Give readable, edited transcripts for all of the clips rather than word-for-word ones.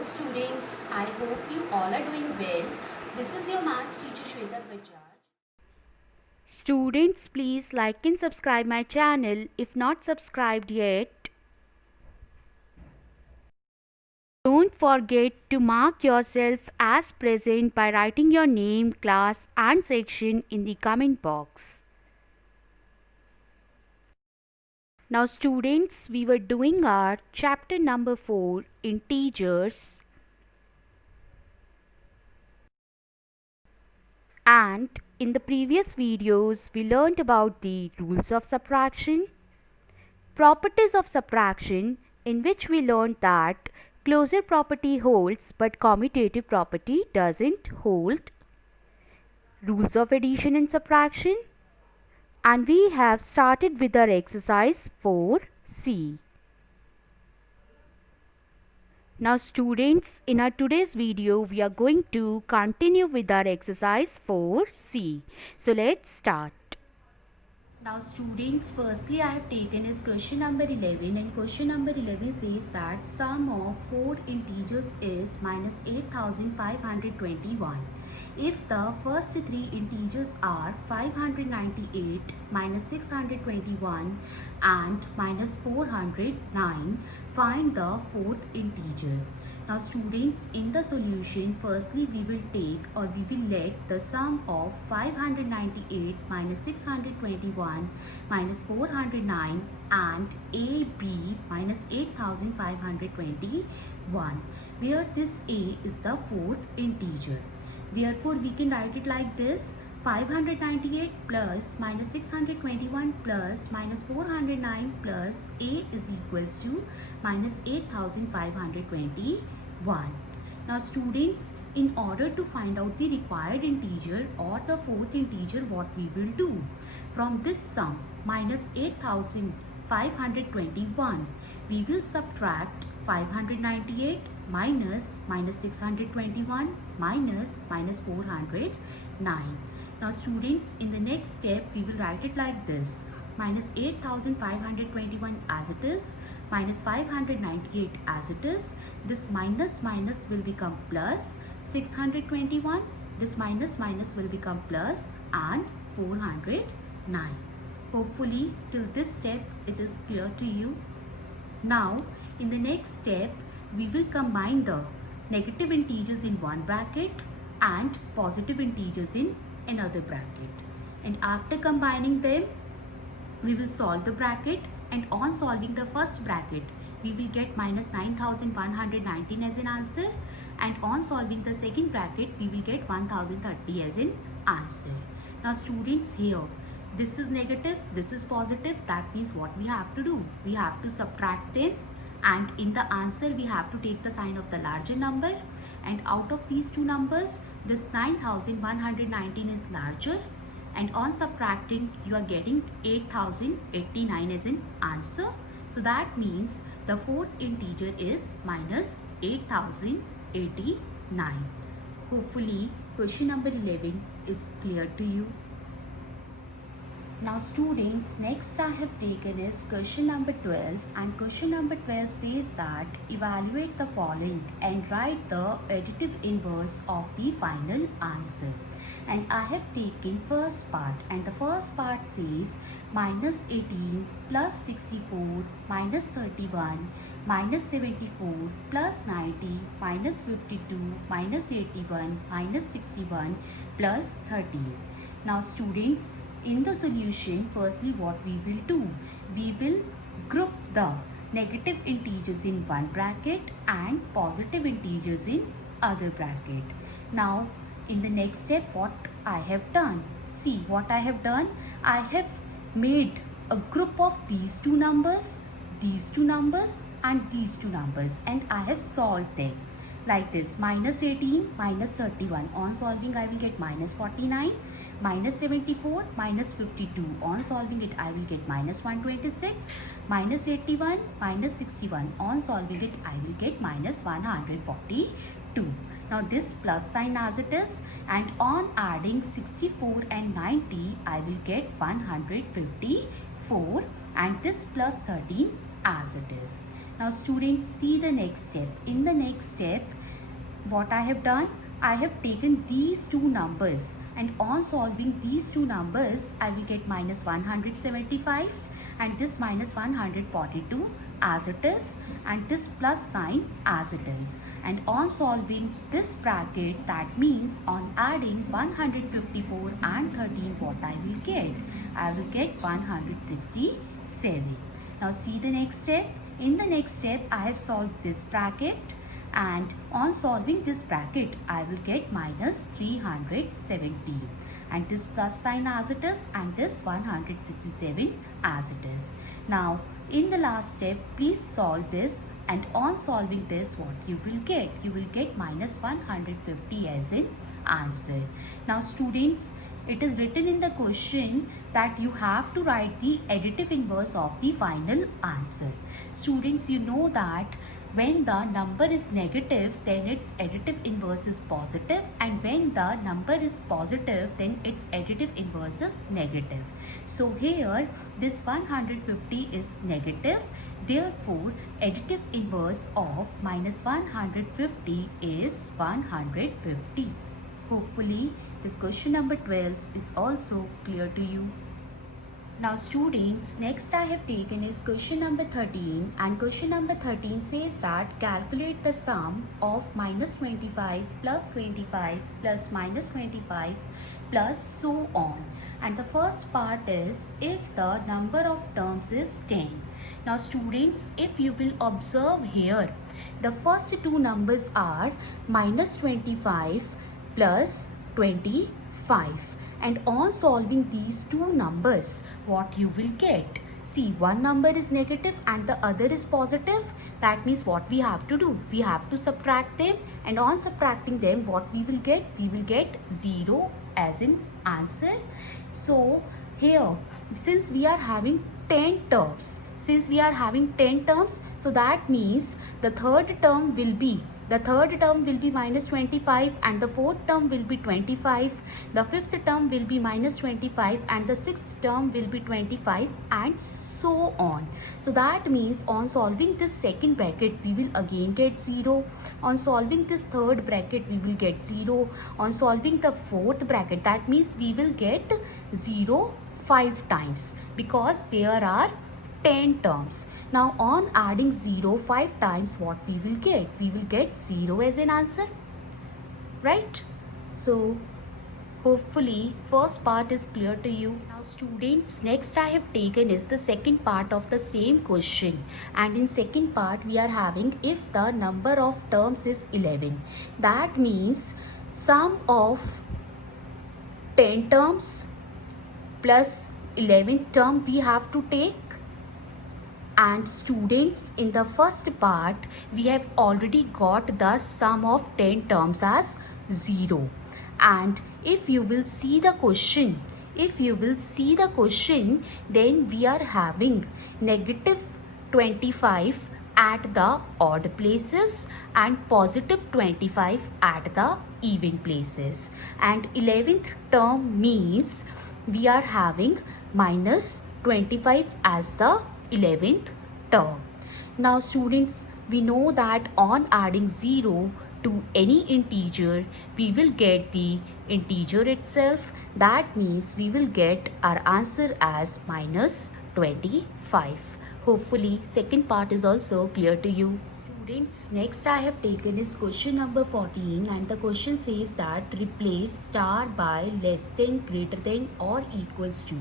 Hello students, I hope you all are doing well. This is your maths teacher Shweta Bajaj. Students, please like and subscribe my channel if not subscribed yet. Don't forget to mark yourself as present by writing your name, class and section in the comment box. Now students, we were doing our chapter number 4, integers, and in the previous videos we learned about the rules of subtraction, properties of subtraction, in which we learned that closure property holds but commutative property doesn't hold, rules of addition and subtraction, and we have started with our exercise 4C. Now students, in our today's video we are going to continue with our exercise 4C. So let's start. Now students, firstly I have taken is question number 11, and question number 11 says that sum of 4 integers is minus 8521. If the first 3 integers are 598, minus 621 and minus 409, find the fourth integer. Now students, in the solution, firstly we will take or we will let the sum of 598 minus 621 minus 409 and AB minus 8521, where this A is the fourth integer. Therefore, we can write it like this: 598 plus minus 621 plus minus 409 plus A is equals to minus 8521. Now students, in order to find out the required integer or the fourth integer, what we will do? From this sum minus 8521, we will subtract 598 minus 621 minus 409. Now students, in the next step we will write it like this: minus 8521 as it is, minus 598 as it is. This minus minus will become plus 621. This minus minus will become plus and 409. Hopefully till this step it is clear to you. Now in the next step we will combine the negative integers in one bracket and positive integers in another bracket, and after combining them we will solve the bracket, and on solving the first bracket we will get minus 9119 as an answer, and on solving the second bracket we will get 1030 as an answer. Now students, here this is negative, this is positive. That means what we have to do? We have to subtract them, and in the answer we have to take the sign of the larger number, and out of these two numbers this 9119 is larger, and on subtracting you are getting 8089 as an answer. So that means the fourth integer is minus 8089. Hopefully question number 11 is clear to you. Now students, next I have taken is question number 12, and question number 12 says that evaluate the following and write the additive inverse of the final answer. And I have taken first part, and the first part says minus 18 plus 64 minus 31 minus 74 plus 90 minus 52 minus 81 minus 61 plus 13. Now students, in the solution, firstly what we will do? We will group the negative integers in one bracket and positive integers in other bracket. Now in the next step, what I have done? See what I have done. I have made a group of these two numbers and these two numbers, and I have solved them like this: minus 18 minus 31. On solving I will get minus 49, minus 74 minus 52. On solving it I will get minus 126, minus 81 minus 61. On solving it I will get minus 142. Now this plus sign as it is, and on adding 64 and 90 I will get 154, and this plus 13 as it is. Now students, see the next step. In the next step, what I have done, I have taken these two numbers, and on solving these two numbers I will get minus 175 and this minus 142 as it is, and this plus sign as it is. And on solving this bracket, that means on adding 154 and 13, what I will get? I will get 167. Now see the next step. In the next step, I have solved this bracket, and on solving this bracket I will get minus 370 and this plus sign as it is, and this 167 as it is. Now in the last step, please solve this, and on solving this, what you will get? You will get minus 150 as an answer. Now students, it is written in the question that you have to write the additive inverse of the final answer. Students, you know that when the number is negative, then its additive inverse is positive, and when the number is positive, then its additive inverse is negative. So here this 150 is negative, therefore additive inverse of minus 150 is 150. Hopefully this question number 12 is also clear to you. Now students, next I have taken is question number 13, and question number 13 says that calculate the sum of minus 25 plus 25 plus minus 25 plus so on. And the first part is if the number of terms is 10. Now students, if you will observe here, the first two numbers are minus 25 plus 25. And on solving these two numbers, what you will get? See, one number is negative and the other is positive. That means what we have to do? We have to subtract them, and on subtracting them, what we will get? We will get 0 as an answer. So here, since we are having 10 terms, so that means the third term will be minus 25, and the fourth term will be 25, the fifth term will be minus 25, and the sixth term will be 25, and so on. So that means on solving this second bracket, we will again get 0. On solving this third bracket, we will get 0. On solving the fourth bracket, that means we will get 0 5 times, because there are 10 terms. Now on adding 0 5 times, what we will get? We will get 0 as an answer, right? So hopefully first part is clear to you. Now students, next I have taken is the second part of the same question, and in second part we are having if the number of terms is 11. That means sum of 10 terms plus 11th term we have to take. And students, in the first part, we have already got the sum of 10 terms as 0. And if you will see the question, then we are having negative 25 at the odd places and positive 25 at the even places. And 11th term means we are having minus 25 as the 11th term. Now students, we know that on adding 0 to any integer, we will get the integer itself. That means we will get our answer as minus 25. Hopefully second part is also clear to you. Students, next I have taken is question number 14, and the question says that replace star by less than, greater than or equals to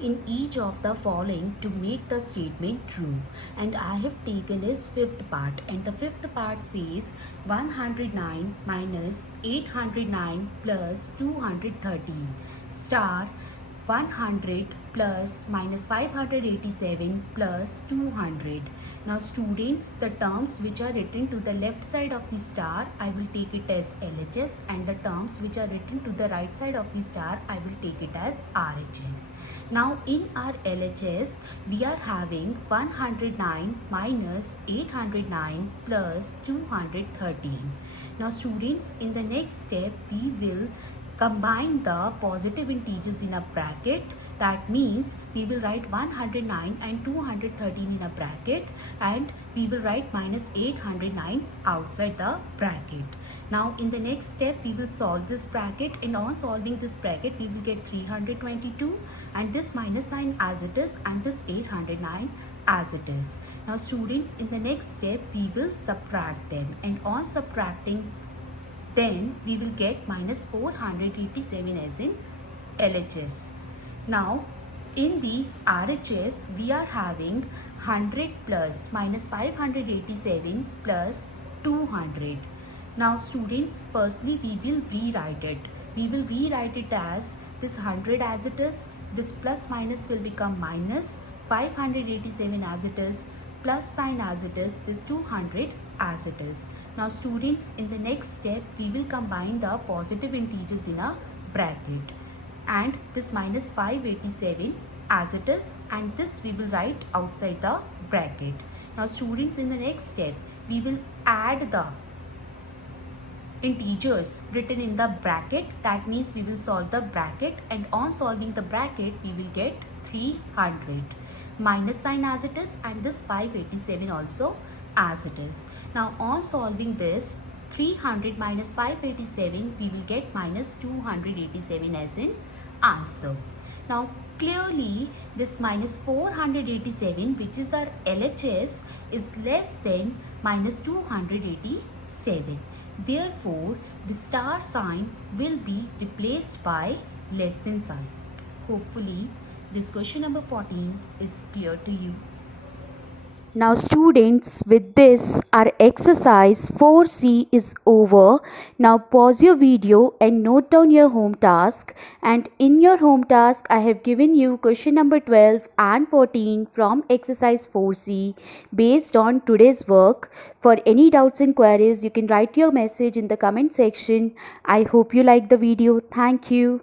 in each of the following to make the statement true. And I have taken is fifth part, and the fifth part says 109 minus 809 plus 213 star 100 plus minus 587 plus 200. Now students, the terms which are written to the left side of the star, I will take it as LHS, and the terms which are written to the right side of the star, I will take it as RHS. Now in our LHS, we are having 109 minus 809 plus 213. Now students, in the next step, we will combine the positive integers in a bracket. That means we will write 109 and 213 in a bracket, and we will write minus 809 outside the bracket. Now in the next step we will solve this bracket, and on solving this bracket we will get 322 and this minus sign as it is and this 809 as it is. Now students, in the next step we will subtract them, and on subtracting then we will get minus 487 as in LHS. Now in the RHS we are having 100 plus minus 587 plus 200. Now students, firstly we will rewrite it. We will rewrite it as this 100 as it is, this plus minus will become minus, 587 as it is, plus sign as it is, this 200 as it is. Now students, in the next step we will combine the positive integers in a bracket, and this minus 587 as it is, and this we will write outside the bracket. Now students, in the next step we will add the integers written in the bracket. That means we will solve the bracket, and on solving the bracket we will get 300, minus sign as it is, and this 587 also as it is. Now on solving this 300 minus 587 we will get minus 287 as in answer. Now clearly this minus 487, which is our LHS, is less than minus 287. Therefore the star sign will be replaced by less than sign. Hopefully this question number 14 is clear to you. Now students, with this our exercise 4C is over. Now pause your video and note down your home task, and in your home task I have given you question number 12 and 14 from exercise 4C based on today's work. For any doubts and queries you can write your message in the comment section. I hope you like the video. Thank you.